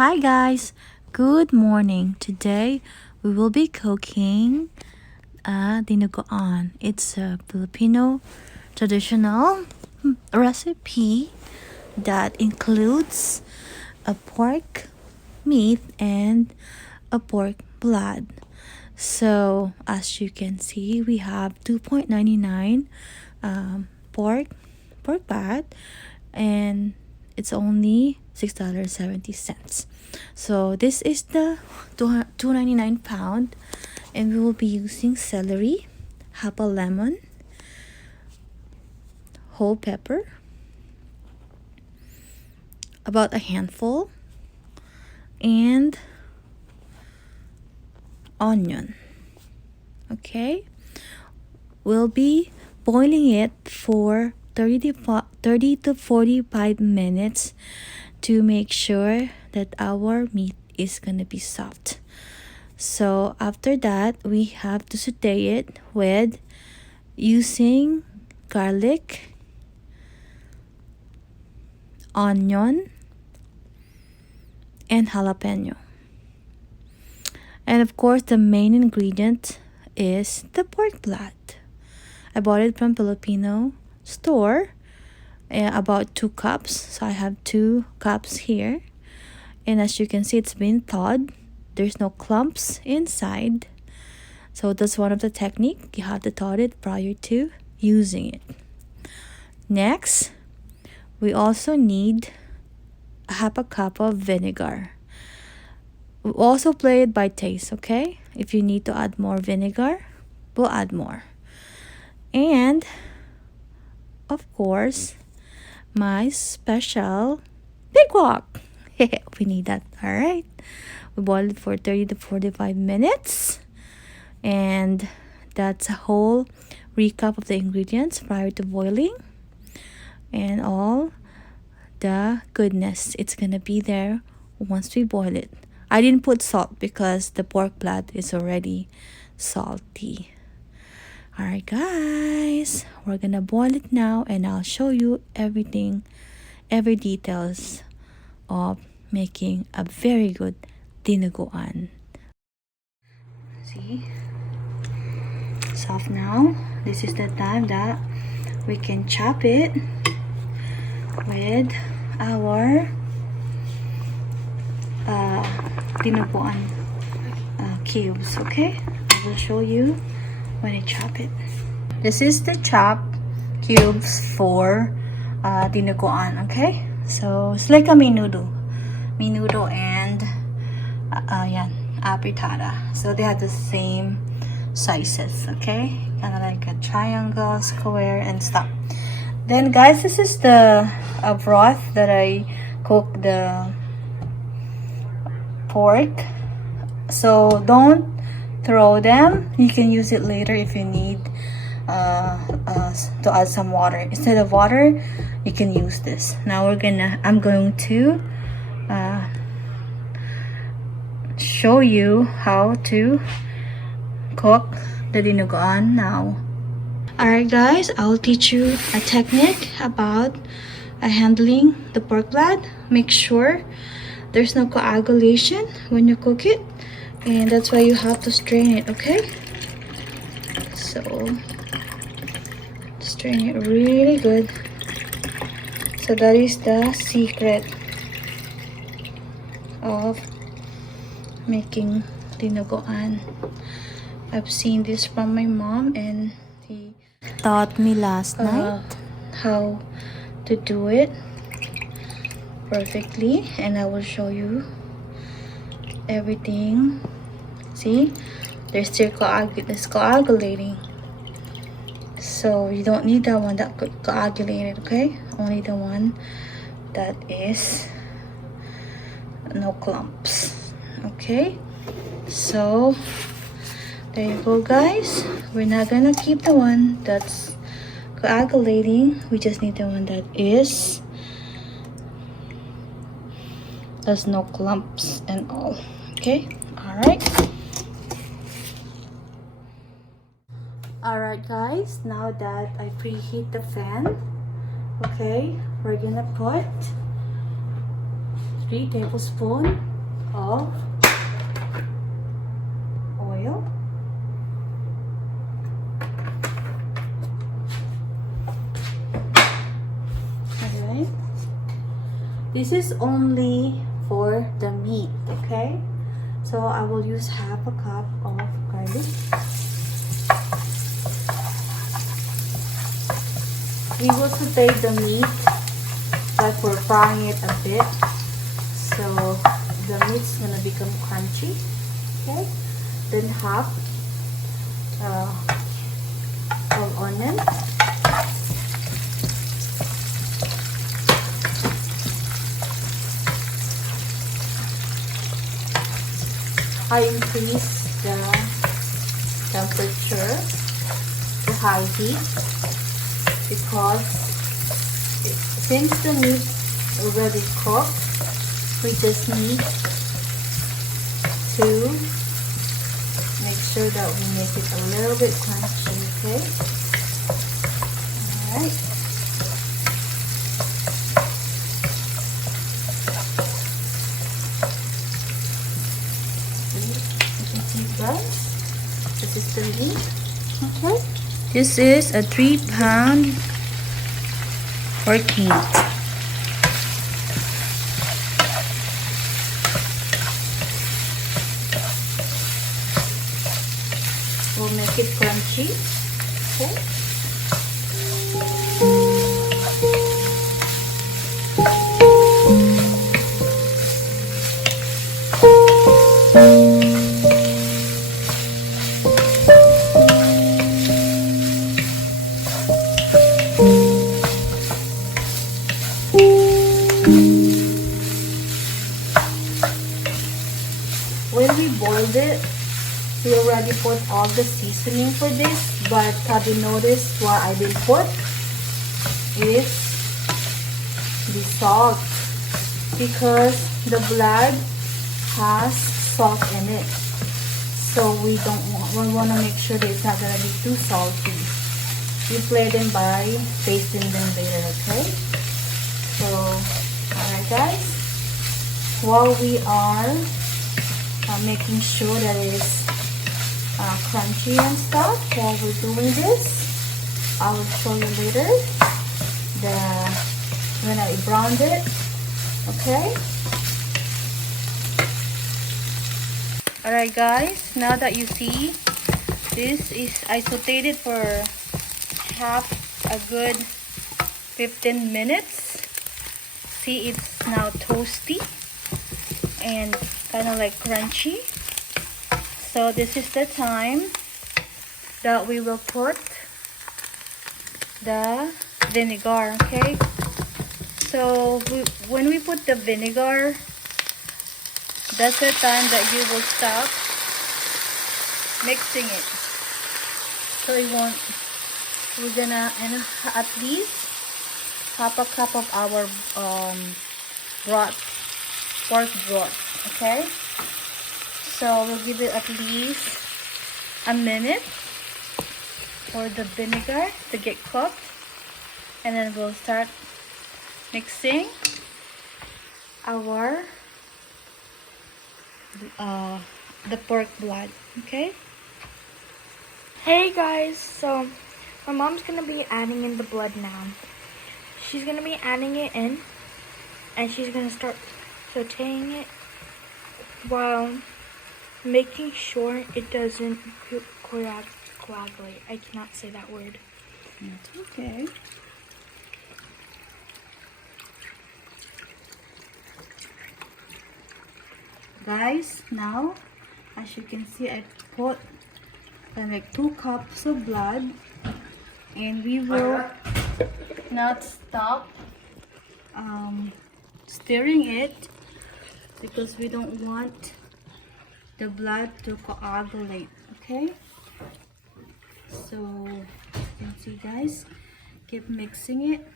Hi guys, good morning. Today we will be cooking dinuguan. It's a Filipino traditional recipe that includes a pork meat and a pork blood. So as you can see, we have 2.99 pork fat, and it's only $6.70. So this is the 299 pound, and we will be using celery, half a lemon, whole pepper, about a handful, and onion. Okay, we'll be boiling it for 30 to 45 minutes to make sure that our meat is gonna be soft. So after that, we have to saute it with using garlic, onion, and jalapeno. And of course, the main ingredient is the pork blood. I bought it from Filipino store, about 2 cups. So I have 2 cups here, and as you can see, it's been thawed. There's no clumps inside. So that's one of the technique. You have to thaw it prior to using it. Next, we also need half a cup of vinegar. We also play it by taste, okay? If you need to add more vinegar, we'll add more. And of course, my special pig walk. We need that. All right. We boil it for 30 to 45 minutes. And that's a whole recap of the ingredients prior to boiling. And all the goodness, it's going to be there once we boil it. I didn't put salt because the pork blood is already salty. Alright guys, we're gonna boil it now, and I'll show you everything, every details of making a very good dinuguan. See, soft now. This is the time that we can chop it with our dinuguan cubes. Okay, I will show you when I chop it. This is the chopped cubes for dinuguan. Okay, so it's like a menudo and yan, apritada. So they have the same sizes. Okay, kind of like a triangle, square, and stuff. Then guys, this is the broth that I cook the pork. So don't throw them. You can use it later if you need to add some water. Instead of water, you can use this. Now I'm going to show you how to cook the dinuguan now. Alright guys, I'll teach you a technique about handling the pork blood. Make sure there's no coagulation when you cook it, and that's why you have to strain it. Okay, so strain it really good. So that is the secret of making dinuguan. I've seen this from my mom, and he taught me last night how to do it perfectly, and I will show you everything. See, there's still coagulating, so you don't need that one that coagulated. Okay, only the one that is no clumps. Okay, so there you go guys. We're not gonna keep the one that's coagulating. We just need the one that is there's no clumps and all. Okay, alright guys, now that I preheat the fan, okay, we're gonna put 3 tablespoons of oil. Alright. This is only for the meat, okay? So I will use half a cup of garlic. We will saute the meat like we're frying it a bit, so the meat's gonna become crunchy. Okay, then half of onion, I increase the temperature to high heat because since the meat already cooked, we just need to make sure that we make it a little bit crunchy, okay? Alright. You can see, guys, this is the meat, okay? This is a 3-pound pork meat. We'll make it crunchy. Okay. When we boiled it, we already put all the seasoning for this, but have you noticed what I didn't put? Is the salt, because the blood has salt in it. So we want to make sure that it's not going to be too salty. You play them by tasting them later, okay? So, alright guys, while we are making sure that it's crunchy and stuff, while we're doing this, I will show you later when I browned it, okay? Alright guys, now that you see, this is, I sauteed it for half a good 15 minutes. See, it's now toasty and kind of like crunchy. So this is the time that we will put the vinegar, okay? So when we put the vinegar, that's the time that you will stop mixing it. So we're gonna at least half a cup of our pork broth, okay? So we'll give it at least a minute for the vinegar to get cooked, and then we'll start mixing our the pork blood, okay? Hey guys, so my mom's gonna be adding in the blood now. She's gonna be adding it in, and she's gonna start sauteing it while making sure it doesn't coagulate. I cannot say that word. That's okay. Guys, now as you can see, I put like 2 cups of blood, and we will not stop stirring it because we don't want the blood to coagulate, okay? So you can see, guys, keep mixing it.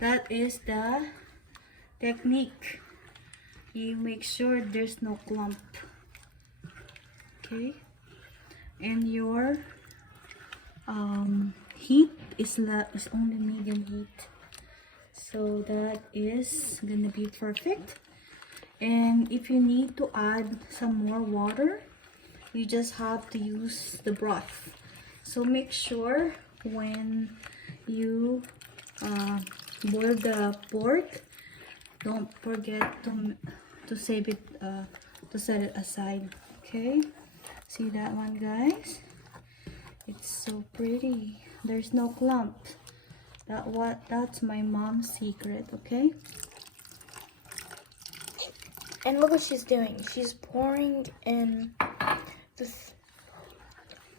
That is the technique. You make sure there's no clump, okay? And your heat is only medium heat, so that is gonna be perfect. And if you need to add some more water, you just have to use the broth. So make sure when you boil the pork, don't forget to save it, to set it aside. Okay, see that one, guys? It's so pretty. There's no clump. That's my mom's secret. Okay. And look what she's doing. She's pouring in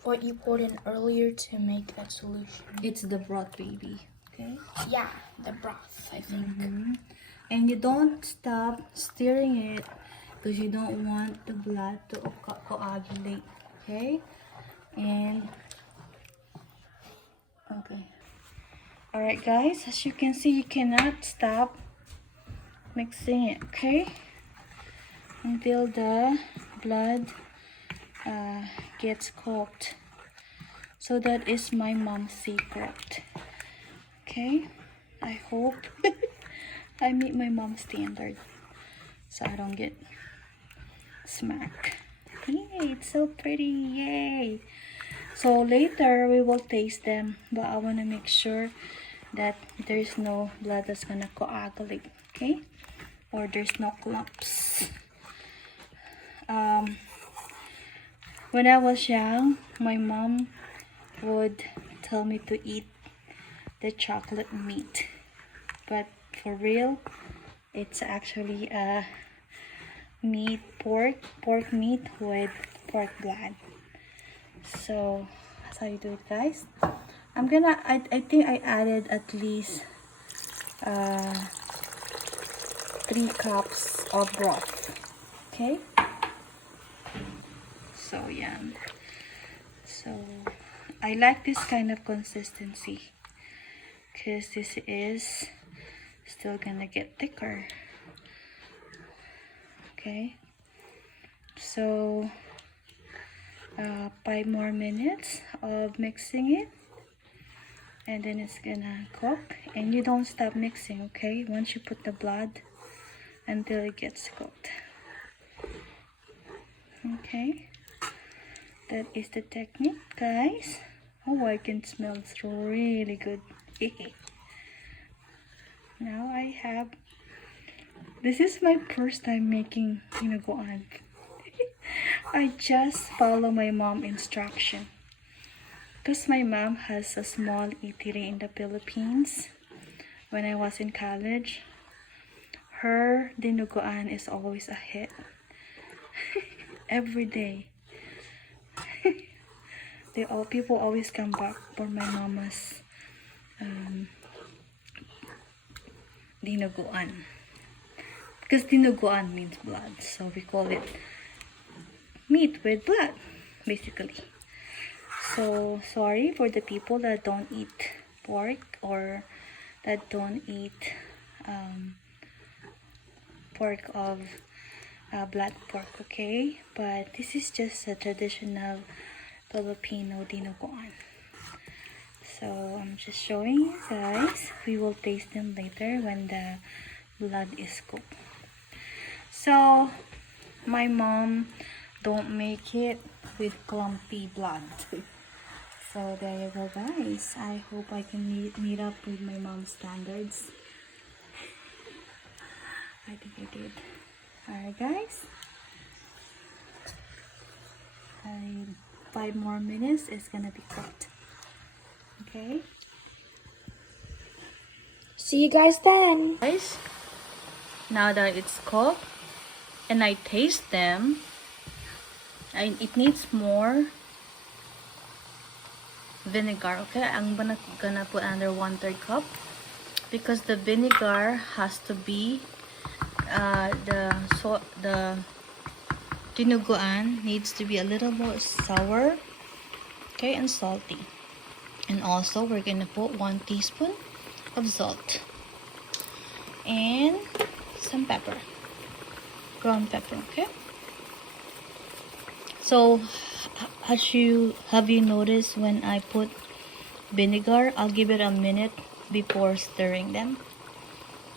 what you poured in earlier to make that solution. It's the broth, baby. Okay. Yeah, the broth, I think. And you don't stop stirring it because you don't want the blood to coagulate. Okay. And okay. Alright, guys, as you can see, you cannot stop mixing it. Okay, until the blood gets cooked. So that is my mom's secret. Okay, I hope I meet my mom's standard so I don't get smacked. Yay, it's so pretty. Yay. So later we will taste them, but I want to make sure that there's no blood that's gonna coagulate. Okay, or there's no clumps. When I was young, my mom would tell me to eat the chocolate meat, but for real, it's actually a pork meat with pork blood. So that's how you do it, guys. I think I added at least 3 cups of broth. Okay, so yeah, so I like this kind of consistency because this is still gonna get thicker. Okay, so 5 more minutes of mixing it, and then it's gonna cook. And you don't stop mixing, okay, once you put the blood, until it gets cooked. Okay, that is the technique, guys. Oh, I can smell it's really good. Now I have, this is my first time making dinuguan. I just follow my mom's instruction because my mom has a small eatery in the Philippines. When I was in college, her dinuguan is always a hit. Every day. People always come back for my mama's dinuguan. Because dinuguan means blood, so we call it meat with blood, basically. So sorry for the people that don't eat pork or that don't eat pork of black pork, okay? But this is just a traditional Filipino dinuguan. So I'm just showing you guys. We will taste them later when the blood is cooked. So my mom don't make it with clumpy blood. So there you go, guys. I hope I can meet up with my mom's standards. I think I did. Alright, guys. 5 more minutes, it's gonna be cooked. Okay. See you guys then. Guys, now that it's cooked and I taste them, it needs more vinegar. Okay, I'm gonna put under 1/3 cup because the vinegar has to be the dinuguan needs to be a little more sour, okay, and salty. And also we're gonna put 1 teaspoon of salt and some pepper, ground pepper. Okay, so have you noticed when I put vinegar, I'll give it a minute before stirring them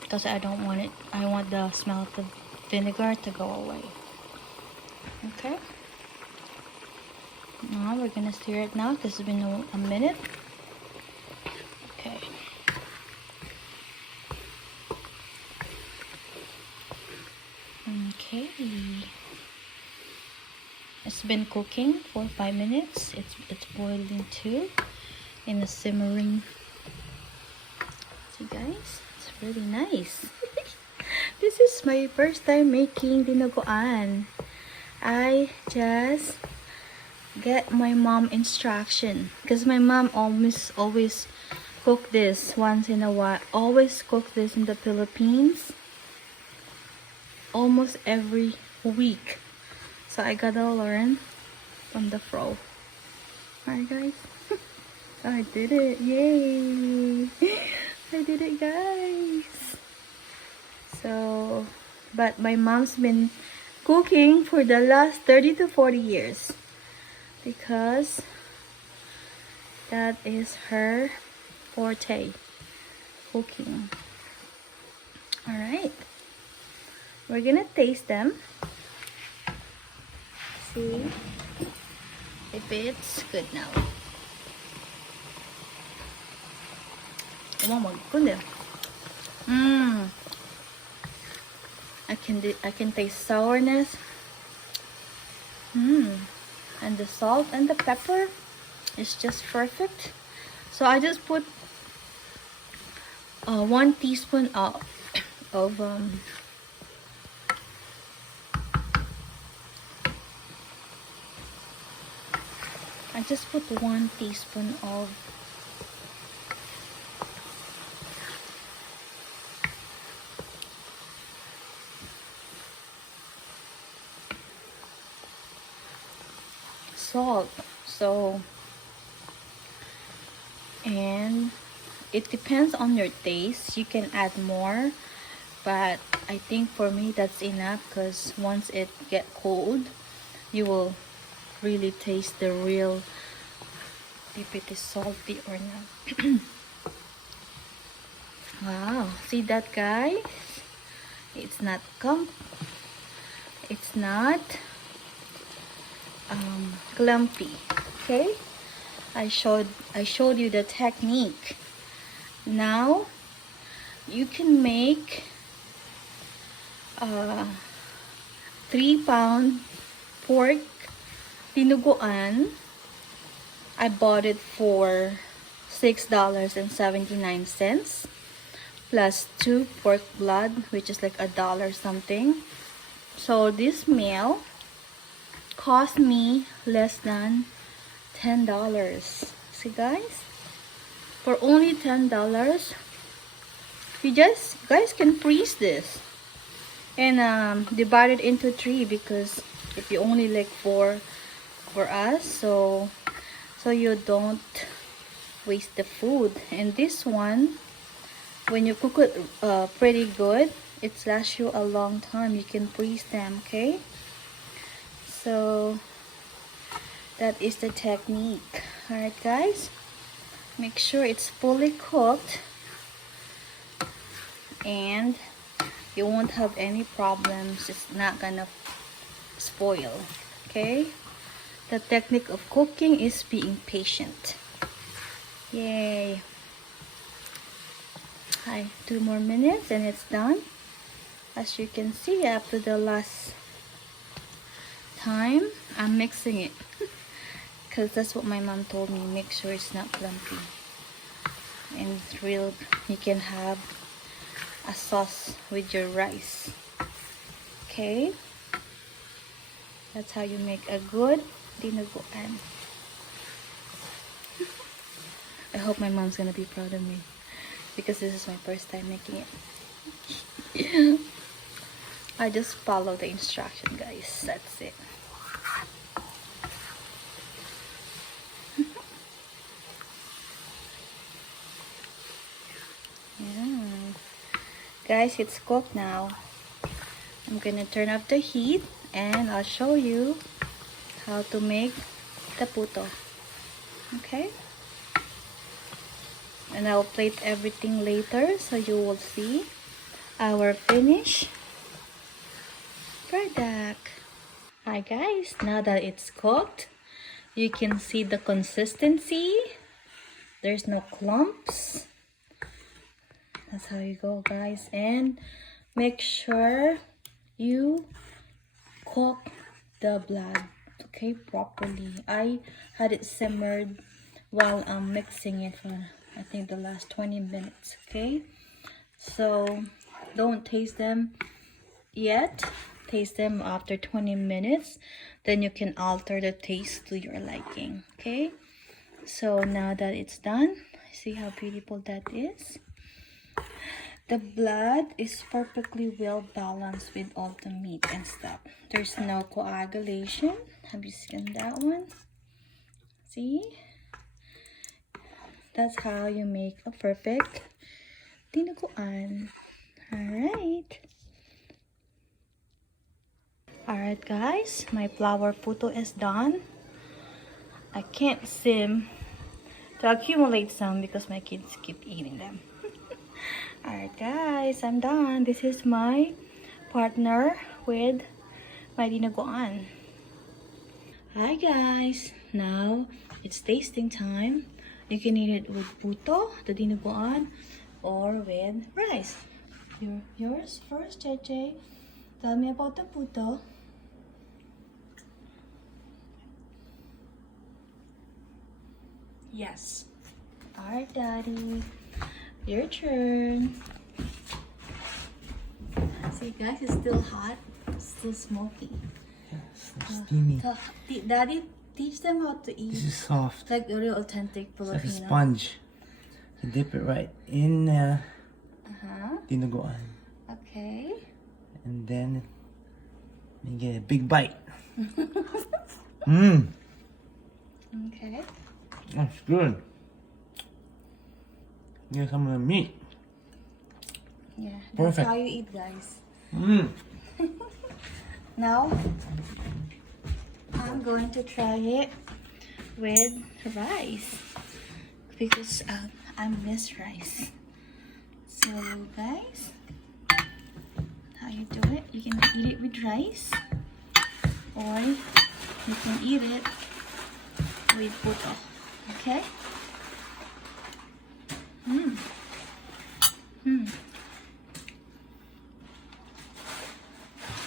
because I don't want it. I want the smell of the vinegar to go away. Okay. Now we're gonna stir it now because it's been a minute. Okay. Okay. It's been cooking for 5 minutes. It's boiling too in a simmering. See guys, it's really nice. This is my first time making dinuguan. I just get my mom instruction because my mom always cook this once in a while. Always cook this in the Philippines. Almost every week. So I gotta learn from the pro. Alright guys. I did it. Yay. I did it guys. So, but my mom's been cooking for the last 30 to 40 years. Because that is her forte. Cooking. Alright. We're gonna taste them. See if it's good now. Oh my goodness. I can taste sourness. And the salt and the pepper is just perfect. So I just put 1 teaspoon of I just put 1 teaspoon of salt. So, and it depends on your taste. You can add more, but I think for me that's enough because once it get cold, you will really taste the real if it is salty or not. Wow, see that guys? It's not clumpy. Okay, I showed you the technique. Now you can make 3-pound pork dinuguan. I bought it for $6.79 plus 2 pork blood, which is like $1 something. So this meal cost me less than $10. See guys, for only $10 you guys can freeze this and divide it into 3 because if you only like 4 for us, so you don't waste the food. And this one, when you cook it pretty good, it lasts you a long time. You can freeze them. Okay, so that is the technique. Alright guys, make sure it's fully cooked and you won't have any problems. It's not gonna spoil. Okay, the technique of cooking is being patient. Yay. Hi, 2 more minutes and it's done. As you can see, after the last time, I'm mixing it because that's what my mom told me. Make sure it's not clumpy and it's real. You can have a sauce with your rice. Okay, that's how you make a good dinuguan. I hope my mom's gonna be proud of me because this is my first time making it. I just follow the instruction guys, that's it. Yeah. Guys, it's cooked now. I'm gonna turn up the heat and I'll show you how to make the puto. Okay, and I'll plate everything later so you will see our finish product. Hi guys, now that it's cooked, you can see the consistency. There's no clumps. That's how you go, guys. And make sure you cook the blood, okay, properly. I had it simmered while I'm mixing it for I think the last 20 minutes, okay? So don't taste them yet. Taste them after 20 minutes. Then you can alter the taste to your liking, okay? So now that it's done, see how beautiful that is? The blood is perfectly well balanced with all the meat and stuff. There's no coagulation. Have you seen that one? See? That's how you make a perfect dinuguan. Alright. Alright guys, my flour puto is done. I can't seem to accumulate some because my kids keep eating them. Alright guys, I'm done. This is my partner with my dinuguan. Hi guys, now it's tasting time. You can eat it with puto, the dinuguan, or with rice. Yours first, JJ. Tell me about the puto. Yes. Alright, Daddy. Your turn. See, guys, it's still hot. It's still smoky. Yes, steamy. Daddy, teach them how to eat. This is soft. Like a real authentic It's Filipino. like a sponge. You dip it right in dinuguan. Okay. And then you get a big bite. Mmm. Okay. That's good. Get some of the meat. Yeah, that's Perfect. how you eat, guys. Mmm. Now, I'm going to try it with rice because I miss rice. So, guys, how you do it? You can eat it with rice, or you can eat it with puto. Okay?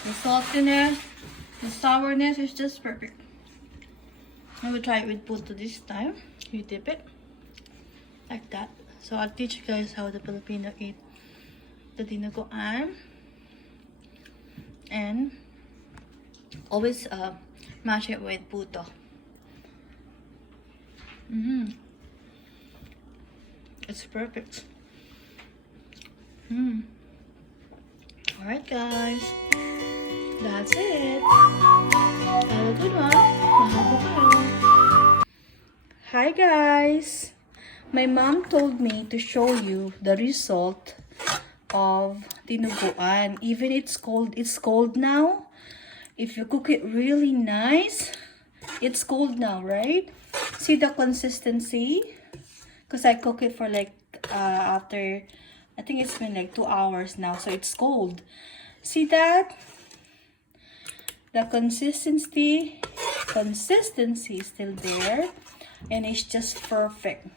The saltiness, the sourness is just perfect. I will try it with puto this time. You dip it like that. So I'll teach you guys how the Filipino eat the dinuguan. And always mash it with puto. It's perfect. Alright guys, that's it. Have a good one. Mahal po kayo. Hi guys, my mom told me to show you the result of dinuguan. Even it's cold now. If you cook it really nice, it's cold now, right? See the consistency? Because I cook it for like after, I think it's been like 2 hours now, so it's cold. See that? The consistency is still there, and it's just perfect.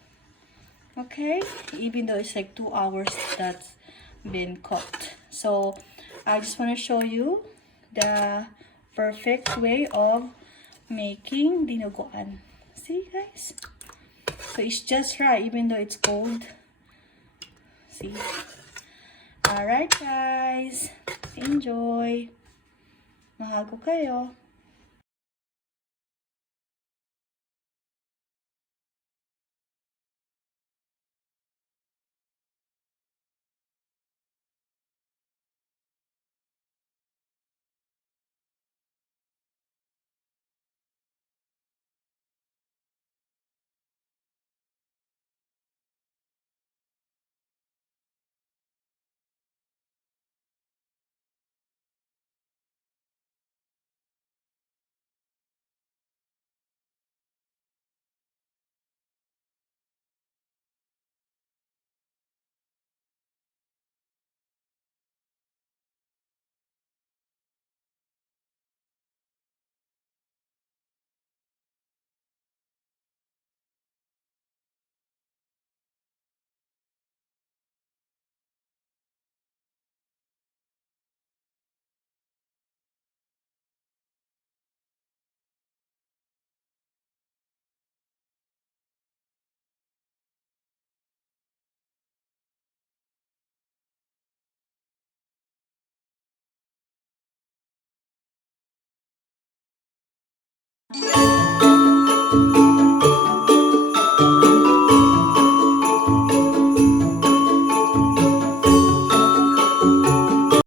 Okay, even though it's like 2 hours that's been cooked. So I just want to show you the perfect way of making dinuguan. See guys? So it's just right even though it's cold. See? Alright guys, enjoy. Mahal ko kayo.